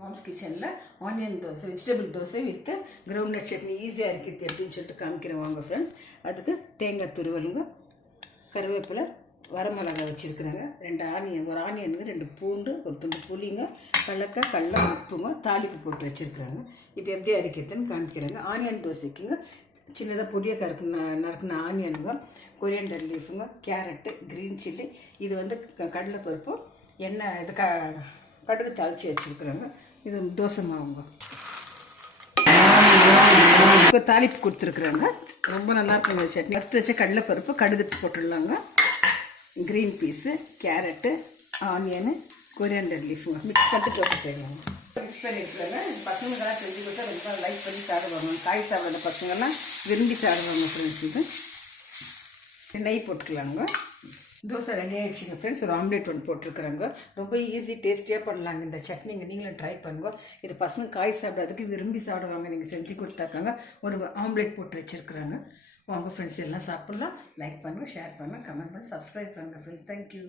Moms கிச்சனில் onion dosa vegetable dosa with ground nut chutney ஈஸியாக இருக்குது அப்படின்னு சொல்லிட்டு காமிக்கிறேன் வாங்க ஃப்ரெண்ட்ஸ். அதுக்கு தேங்காய் துருவலுங்க, கருவேப்பிலை, வரமிளகாய் வச்சுருக்குறாங்க, ஒரு ஆனியனுங்க, 2 பூண்டு, ஒரு துண்டு புளிங்க, கடலக்காய், கடலை, உப்புங்க, தாளிப்பு போட்டு வச்சுருக்குறாங்க. இப்போ எப்படி அரைக்கிறதுன்னு காமிக்கிறாங்க. ஆனியன் தோசைக்குங்க சின்னதாக பொடியாக நறுக்குன ஆனியனுங்க, கொரியண்டர் லீஃபுங்க, கேரட்டு, க்ரீன் சில்லி, இது வந்து கடலைப்பருப்பு, எண்ணெய், இது கடுகு தாளித்து வச்சுருக்குறாங்க. இது தோசை மாவுங்க. இப்போ தாளிப்பு கொடுத்துருக்குறாங்க. ரொம்ப நல்லாயிருக்குங்க சட்னி. வறுத்து வச்ச கடலைப்பருப்பு கடுகு போட்டுடலாங்க. Green peas, carrot, onion, coriander லீஃபுங்க மிக்ஸ் பண்ணிட்டு தோசை செய்யலாங்க. மிக்ஸ் பண்ணியிருக்காங்க. பசங்களுக்கெல்லாம் செஞ்சு கொடுத்தா ரொம்ப லைக் பண்ணி சாப்பிடுவாங்க. காய் சாப்பிட்ற பசங்கள்லாம் விரும்பி சாப்பிடுவாங்க ஃப்ரெண்ட்ஸ். இது நெய் போட்டுக்கலாங்க. தோசை ரெடி ஆகிடுச்சிங்க ஃப்ரெண்ட்ஸ். ஒரு ஆம்லேட் ஒன்று போட்டிருக்குறாங்க. ரொம்ப ஈஸி, டேஸ்டியாக பண்ணலாங்க இந்த சட்னிங்க. நீங்களும் ட்ரை பண்ணுங்க. இது பசங்க காய் சாப்பிடாதுக்கு விரும்பி சாப்பிடுவாங்க. நீங்கள் செஞ்சு கொடுத்தாக்காங்க. ஒரு ஆம்லேட் போட்டு வச்சுருக்குறாங்க. வாங்க ஃப்ரெண்ட்ஸ், எல்லாம் சாப்பிட்லாம். லைக் பண்ணுங்கள், ஷேர் பண்ணுங்கள், கமெண்ட் பண்ணி சப்ஸ்கிரைப் பண்ணுங்கள் ஃப்ரெண்ட்ஸ். தேங்க்யூ.